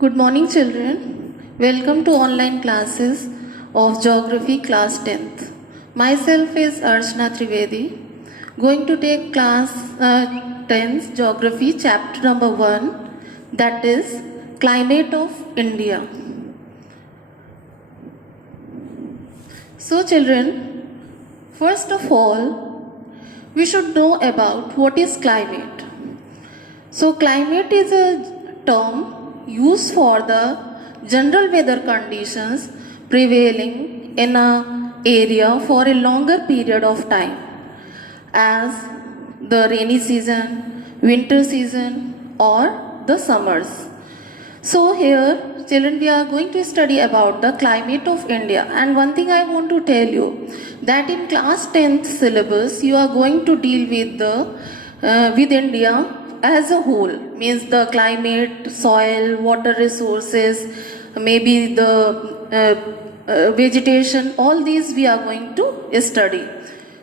Good morning, children. Welcome to online classes of Geography class 10th. Myself is Archana Trivedi, going to take class 10th Geography chapter number 1, that is Climate of India. So children, first of all, we should know about what is climate. So climate is a term used for the general weather conditions prevailing in an area for a longer period of time, as the rainy season, winter season, or the summers. So here, children, we are going to study about the climate of India. And one thing I want to tell you, that in class 10th syllabus, you are going to deal with India as a whole, means the climate, soil, water resources, maybe the vegetation, all these we are going to study.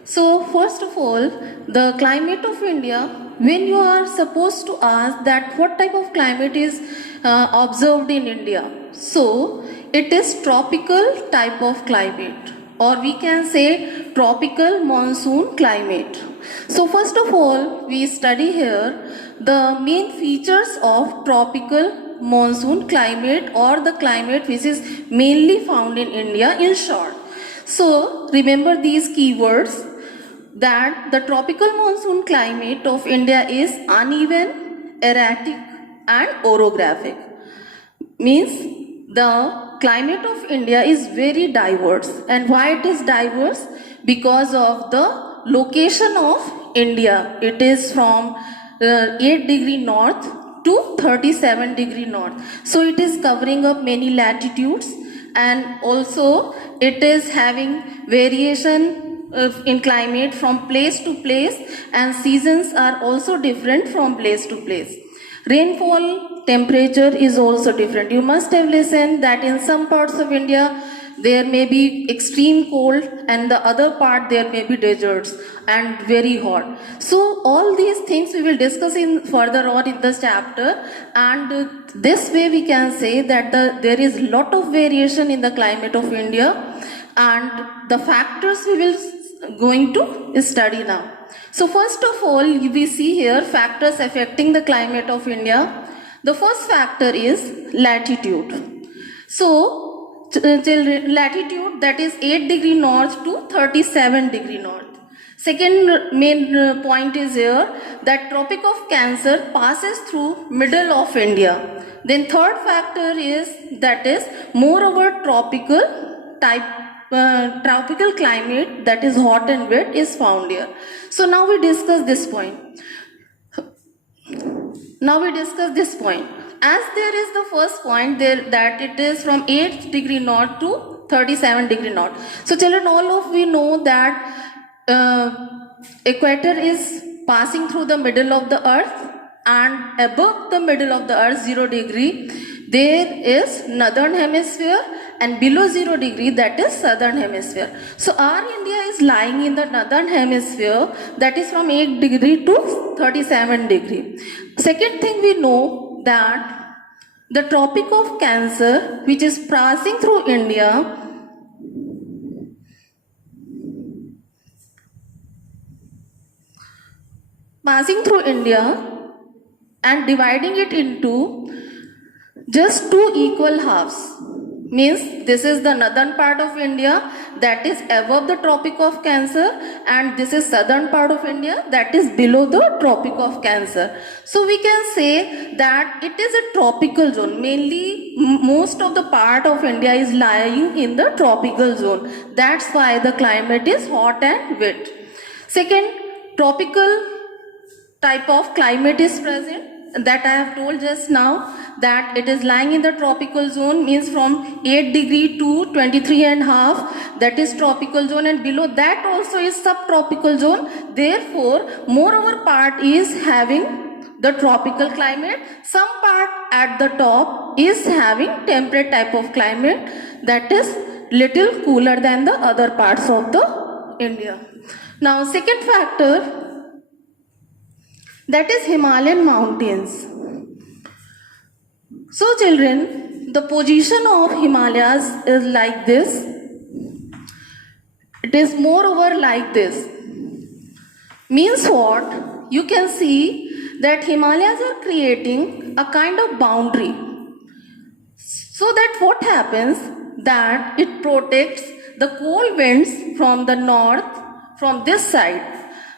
So first of all, the climate of India, when you are supposed to ask that what type of climate is observed in India, so it is tropical type of climate, or we can say tropical monsoon climate. So first of all, we study here the main features of tropical monsoon climate, or the climate which is mainly found in India in short. So remember these keywords, that the tropical monsoon climate of India is uneven, erratic and orographic. Means the climate of India is very diverse. And why it is diverse? Because of the location of India. It is from 8° north to 37° north. So it is covering up many latitudes, and also it is having variation in climate from place to place, and seasons are also different from place to place. Rainfall temperature is also different. You must have listened that in some parts of India there may be extreme cold, and the other part there may be deserts and very hot. So all these things we will discuss in further on in this chapter, and this way we can say that there is lot of variation in the climate of India, and the factors we will going to study now. So first of all, we see here factors affecting the climate of India. The first factor is latitude. So latitude, that is 8° north to 37° north. Second main point is here that Tropic of Cancer passes through middle of India. Then third factor is that is moreover tropical climate, that is hot and wet, is found here. So now we discuss this point. As there is the first point there, that it is from 8° north to 37° north. So children, all of we know that equator is passing through the middle of the earth, and above the middle of the earth 0° there is northern hemisphere, and below 0°, that is southern hemisphere. So our India is lying in the northern hemisphere, that is from 8° to 37°. Second thing, we know that the Tropic of Cancer, which is passing through India, and dividing it into just two equal halves. Means this is the northern part of India, that is above the Tropic of Cancer, and this is southern part of India, that is below the Tropic of Cancer. So we can say that it is a tropical zone. Mainly most of the part of India is lying in the tropical zone. That's why the climate is hot and wet. Second, tropical type of climate is present, that I have told just now, that it is lying in the tropical zone, means from 8° to 23.5, that is tropical zone, and below that also is subtropical zone. Therefore, moreover part is having the tropical climate. Some part at the top is having temperate type of climate, that is little cooler than the other parts of the India. Now second factor, that is Himalayan mountains. So children, the position of Himalayas is like this. It is moreover like this. Means what? You can see that Himalayas are creating a kind of boundary. So that what happens? That it protects the cold winds from the north, from this side.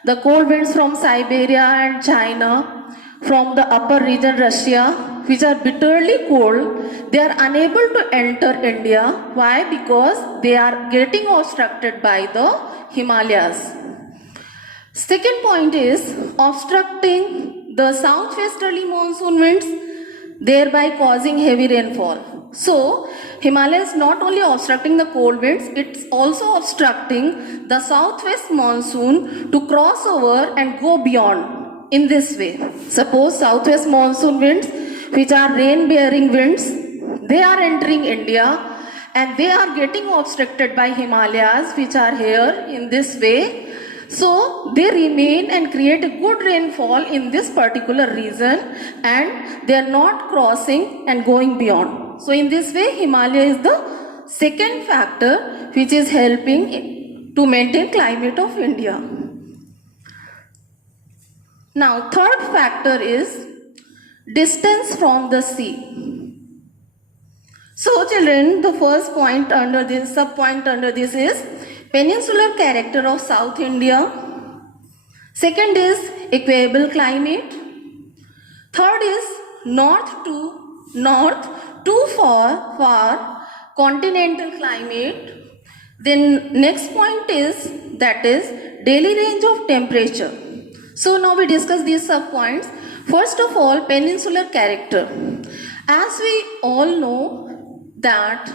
The cold winds from Siberia and China, from the upper region Russia, which are bitterly cold, they are unable to enter India. Why? Because they are getting obstructed by the Himalayas. Second point is obstructing the southwesterly monsoon winds, thereby causing heavy rainfall. So, Himalaya is not only obstructing the cold winds, it's also obstructing the southwest monsoon to cross over and go beyond in this way. Suppose southwest monsoon winds, which are rain-bearing winds, they are entering India and they are getting obstructed by Himalayas, which are here in this way. So they remain and create a good rainfall in this particular region and they are not crossing and going beyond. So in this way, Himalaya is the second factor which is helping to maintain climate of India. Now third factor is distance from the sea. So children, the first point under this, sub-point under this is peninsular character of South India. Second is equable climate. Third is north too far continental climate. Then next point is that is daily range of temperature. So now we discuss these sub points. First of all, peninsular character. As we all know that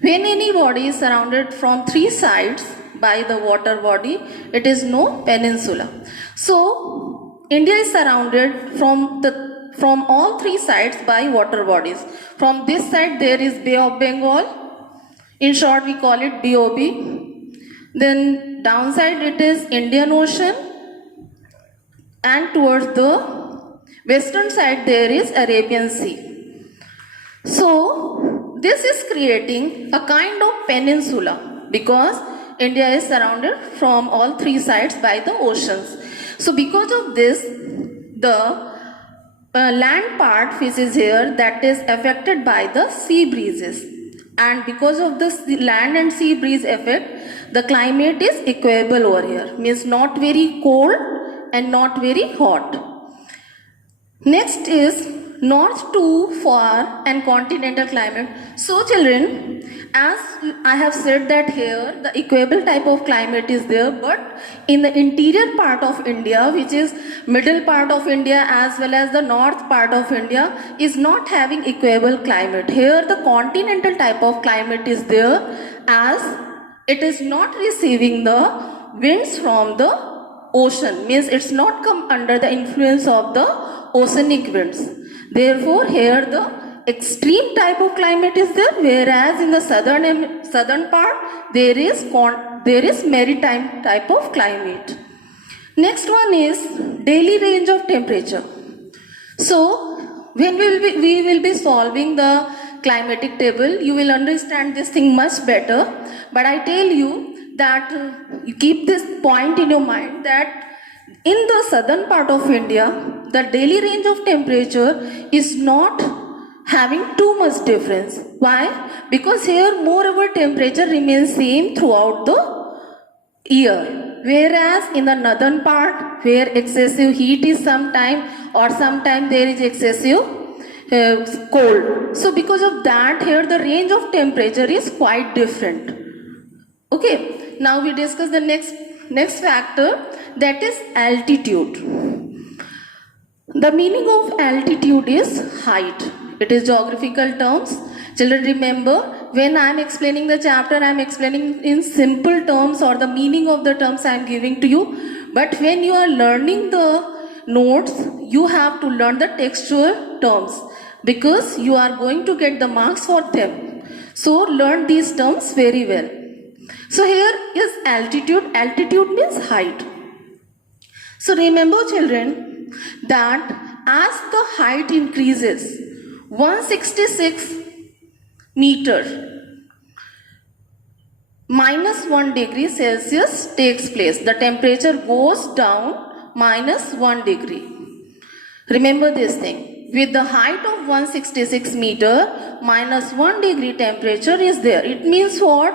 when any body is surrounded from three sides by the water body, it is no peninsula. So India is surrounded from all three sides by water bodies. From this side there is Bay of Bengal. In short, we call it BOB. Then downside it is Indian Ocean, and towards the western side there is Arabian Sea. So this is creating a kind of peninsula because India is surrounded from all three sides by the oceans. So because of this, the land part which is here, that is affected by the sea breezes, and because of this land and sea breeze effect, the climate is equable over here, means not very cold and not very hot. Next is north too far and continental climate. So children, as I have said that here the equable type of climate is there, but in the interior part of India, which is middle part of India as well as the north part of India, is not having equable climate. Here the continental type of climate is there, as it is not receiving the winds from the ocean, means it's not come under the influence of the oceanic winds. Therefore, here the extreme type of climate is there, whereas in the southern part there is maritime type of climate. Next one is daily range of temperature. So when we will be solving the climatic table, you will understand this thing much better. But I tell you that you keep this point in your mind that in the southern part of India, the daily range of temperature is not having too much difference. Why? Because here moreover temperature remains same throughout the year. Whereas in the northern part, where excessive heat is sometime or sometime there is excessive cold. So because of that, here the range of temperature is quite different. Okay, now we discuss the next factor, that is altitude. The meaning of altitude is height. It is geographical terms. Children, remember, when I am explaining the chapter, I am explaining in simple terms or the meaning of the terms I am giving to you. But when you are learning the notes, you have to learn the textual terms because you are going to get the marks for them. So learn these terms very well. So here is altitude. Altitude means height. So remember children that as the height increases, 166 meter, -1 degree Celsius takes place. The temperature goes down -1 degree. Remember this thing. With the height of 166 meter, -1 degree temperature is there. It means what?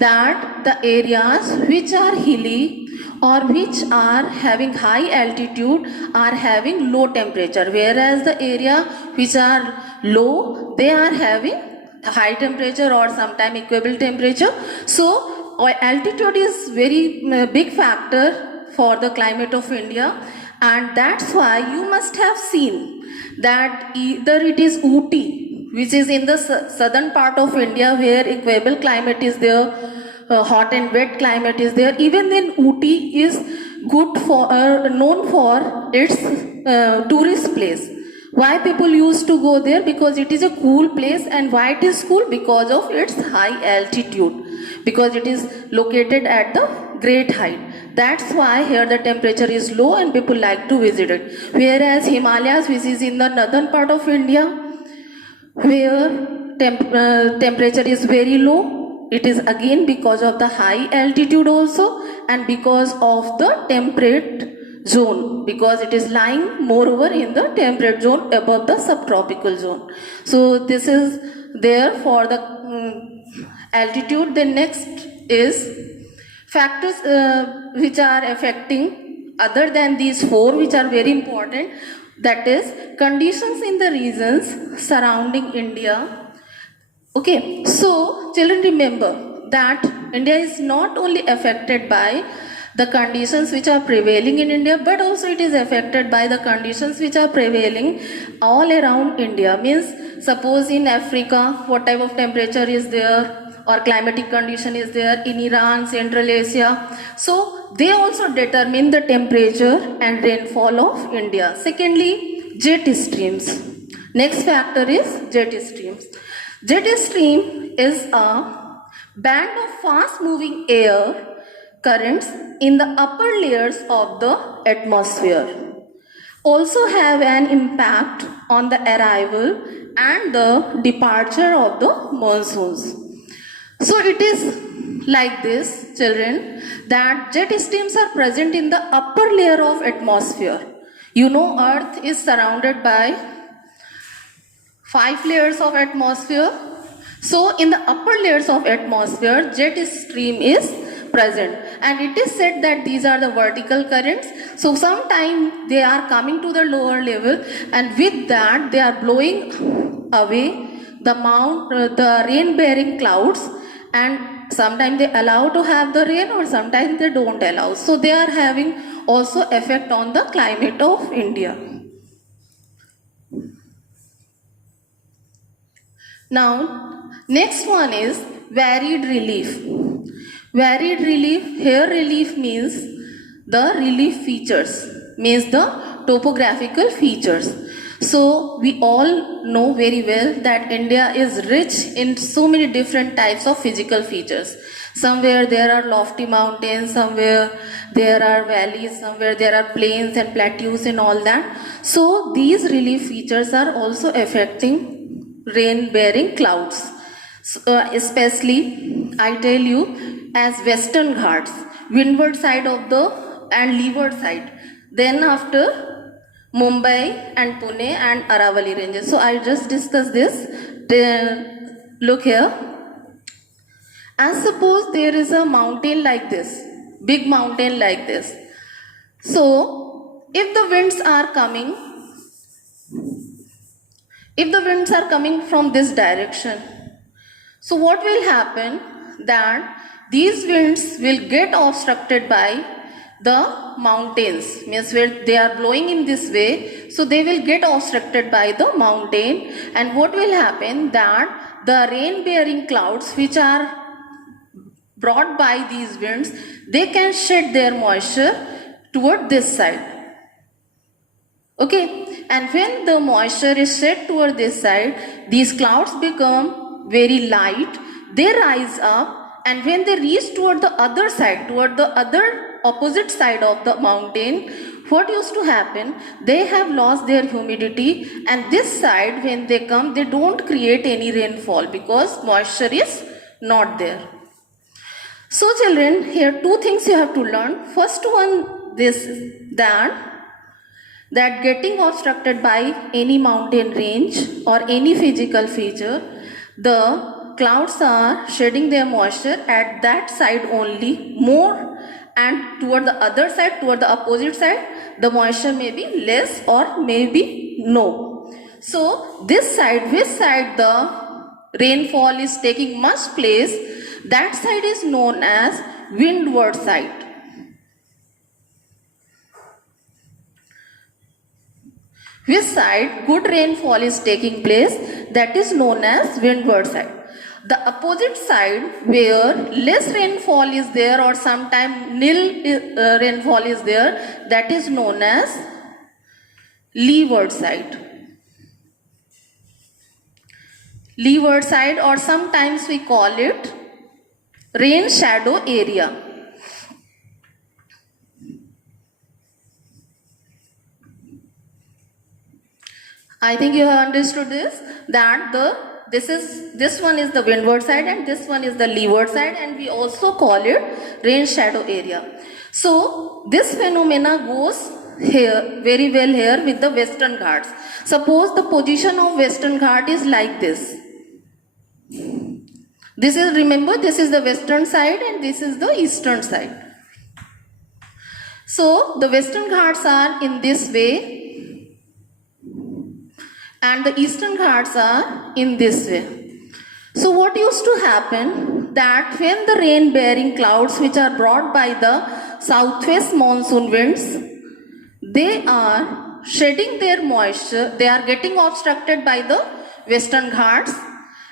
That the areas which are hilly or which are having high altitude are having low temperature, whereas the area which are low, they are having high temperature or sometime equable temperature. So altitude is very big factor for the climate of India, and that's why you must have seen that either it is Ooty, which is in the southern part of India where equable climate is there, hot and wet climate is there. Even then Ooty is good for known for its tourist place. Why people used to go there? Because it is a cool place. And why it is cool? Because of its high altitude, because it is located at the great height. That's why here the temperature is low and people like to visit it. Whereas Himalayas, which is in the northern part of India, where temperature is very low, it is again because of the high altitude also, and because of the temperate zone, because it is lying moreover in the temperate zone above the subtropical zone. So this is there for the altitude. Then next is factors which are affecting other than these four, which are very important. That is conditions in the regions surrounding India. Okay, so children, remember that India is not only affected by the conditions which are prevailing in India, but also it is affected by the conditions which are prevailing all around India. Means, suppose in Africa, what type of temperature is there or climatic condition is there, in Iran, Central Asia. So they also determine the temperature and rainfall of India. Secondly, jet streams. Next factor is jet streams. Jet stream is a band of fast moving air currents in the upper layers of the atmosphere. Also have an impact on the arrival and the departure of the monsoons. So it is like this, children, that jet streams are present in the upper layer of atmosphere. You know, Earth is surrounded by 5 layers of atmosphere. So in the upper layers of atmosphere, jet stream is present, and it is said that these are the vertical currents. So sometime they are coming to the lower level, and with that they are blowing away the rain bearing clouds, and sometimes they allow to have the rain or sometimes they don't allow. So they are having also effect on the climate of India. Now next one is varied relief. Varied relief, here relief means the relief features, means the topographical features. So we all know very well that India is rich in so many different types of physical features. Somewhere there are lofty mountains, somewhere there are valleys, somewhere there are plains and plateaus and all that. So these relief features are also affecting rain-bearing clouds. Especially, I tell you, as Western Ghats, windward side of the and leeward side. Then after Mumbai and Pune and Aravalli ranges. So I just discussed this. Then look here. As suppose there is a mountain like this, big mountain like this. So if the winds are coming from this direction, so what will happen? That these winds will get obstructed by the mountains, means where they are blowing in this way, so they will get obstructed by the mountain, and what will happen? That the rain bearing clouds which are brought by these winds, they can shed their moisture toward this side. Okay, and when the moisture is shed toward this side, these clouds become very light, they rise up, and when they reach toward the other side, toward the other opposite side of the mountain, what used to happen? They have lost their humidity, and this side, when they come, they don't create any rainfall because moisture is not there. So children, here two things you have to learn. First one, this, that getting obstructed by any mountain range or any physical feature, the clouds are shedding their moisture at that side only more, and toward the other side, toward the opposite side, the moisture may be less or maybe no. So this side, which side the rainfall is taking much place, that side is known as windward side. Which side good rainfall is taking place, that is known as windward side. The opposite side where less rainfall is there or sometimes nil rainfall is there, that is known as leeward side. Leeward side, or sometimes we call it rain shadow area. I think you have understood this, that this one is the windward side and this one is the leeward side, and we also call it rain shadow area. So this phenomena goes here very well here with the Western Ghats. Suppose the position of Western Ghat is like this. This is, remember, this is the western side and this is the eastern side. So the Western Ghats are in this way and the eastern Ghats are in this way. So what used to happen, that when the rain bearing clouds which are brought by the southwest monsoon winds, they are shedding their moisture, they are getting obstructed by the Western Ghats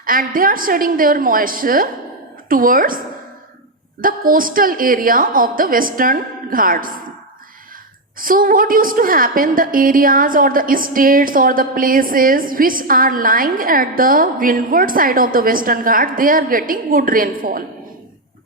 and they are shedding their moisture towards the coastal area of the Western Ghats. So what used to happen, the areas or the estates or the places which are lying at the windward side of the Western Ghats, they are getting good rainfall.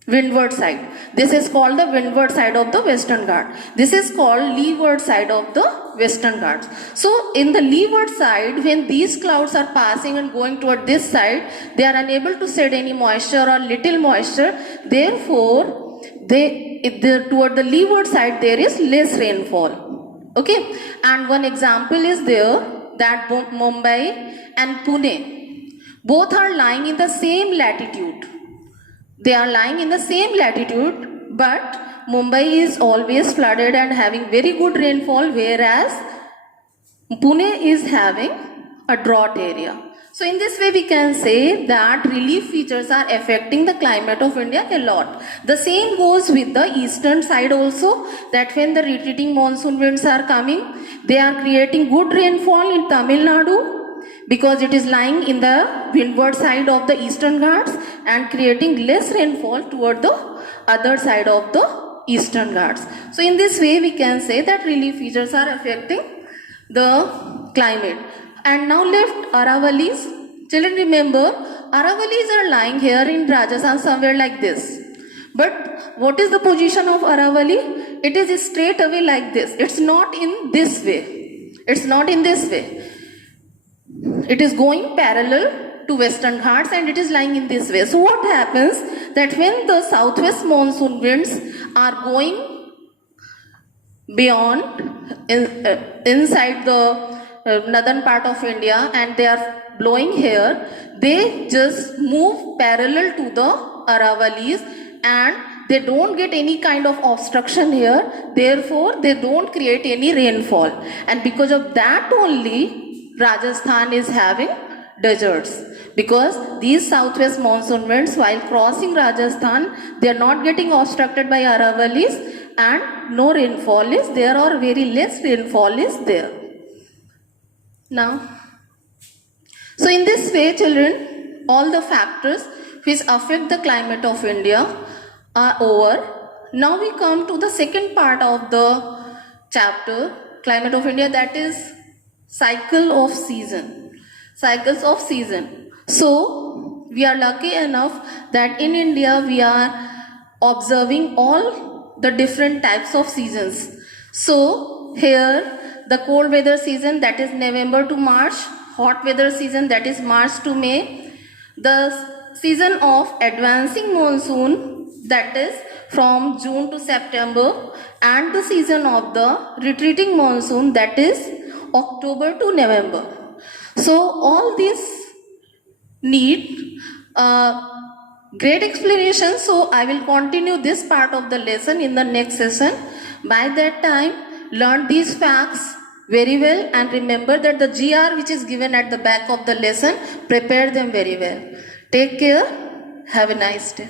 Windward side. This is called the windward side of the Western Ghats. This is called leeward side of the Western Ghats. So in the leeward side, when these clouds are passing and going toward this side, they are unable to shed any moisture or little moisture. Therefore, toward the leeward side there is less rainfall. Okay, and one example is there that Mumbai and Pune both are lying in the same latitude. They are lying in the same latitude, but Mumbai is always flooded and having very good rainfall, whereas Pune is having a drought area. So in this way we can say that relief features are affecting the climate of India a lot. The same goes with the eastern side also, that when the retreating monsoon winds are coming, they are creating good rainfall in Tamil Nadu because it is lying in the windward side of the Eastern Ghats and creating less rainfall toward the other side of the Eastern Ghats. So in this way we can say that relief features are affecting the climate. And now left Aravalis. Children, remember, Aravalis are lying here in Rajasthan somewhere like this. But what is the position of Aravali? It is straight away like this. It's not in this way. It's not in this way. It is going parallel to Western Ghats and it is lying in this way. So what happens, that when the southwest monsoon winds are going beyond, inside the northern part of India and they are blowing here, they just move parallel to the Aravalis and they don't get any kind of obstruction here, therefore they don't create any rainfall, and because of that only Rajasthan is having deserts, because these southwest monsoon winds while crossing Rajasthan, they are not getting obstructed by Aravalis and no rainfall is there or very less rainfall is there. Now, so in this way children, all the factors which affect the climate of India are over. Now we come to the second part of the chapter, climate of India, that is cycle of season. Cycles of season. So we are lucky enough that in India we are observing all the different types of seasons. So here the cold weather season, that is November to March, hot weather season, that is March to May, the season of advancing monsoon, that is from June to September, and the season of the retreating monsoon, that is October to November. So all these need great explanation, so I will continue this part of the lesson in the next session. By that time, learn these facts very well and remember that the GR which is given at the back of the lesson, prepare them very well. Take care. Have a nice day.